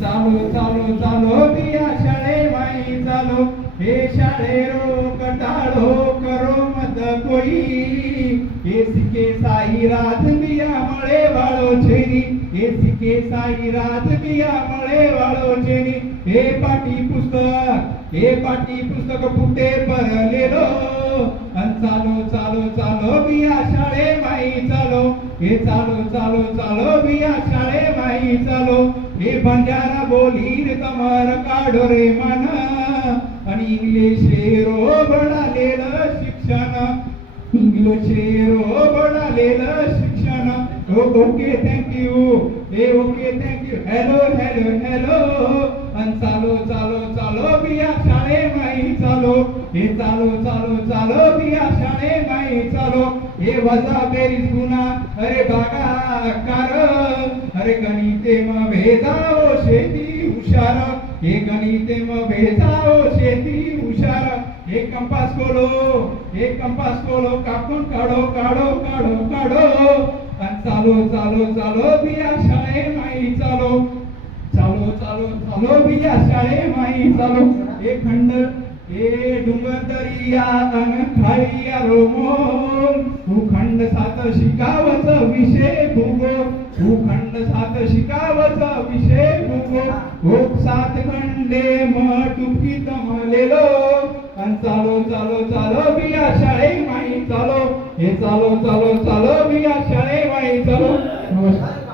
चालू चालू चालू दिया शाळे माई चालू. हे शाळे कटाळो करो मत कोई. इसके साई रात दिया मळे वाळो छेरी इसके साई रात दिया मळे वाळो छेरी हे पाटी पुस्तक हे पाटी पुस्तक फुटे बिया शाळे माई चालो हे चालो चालो चालो बिया शाळे माई चालो हे बंजारा बोलीर कमर काढो रे मन. आणि इंग्लिश इंग्लिशेरो बडालेलं शिक्षण इंग्लिश इंग्लिशेरो बडालेलं शिक्षण okay thank you A okay thank you hello hello hello आणि चालो चालो चालो बिया शाळे माई चालो. हे चालो चालो चालो बिया शाळे माई चालो. हे वजा बेरीज गुन्हा अरे बागा कार. अरे गणिते म भेदाओ शेती हुशार. हे गणिते म भेदाओ शेती हुशार. हे कंपास कोलो हे कंपास कोलो कापून काढो काढो काढो काढो. आणि चालो चालो चालो बिया शाळे माई चालो. चालो शाळे माई चालो. हे खंड हे डोंगर दरिया अन खाईया रोमोल भूखंड सात शिकावच विषय भूगो भूखंड सात शिकावच विषय भूगो भूक सात खंडे म टुकी तमलेलो अन चालो चालो चालो बिया शाळे माई चालो. हे चालो चालो चालो बिया शाळे माई चालो. नमस्कार.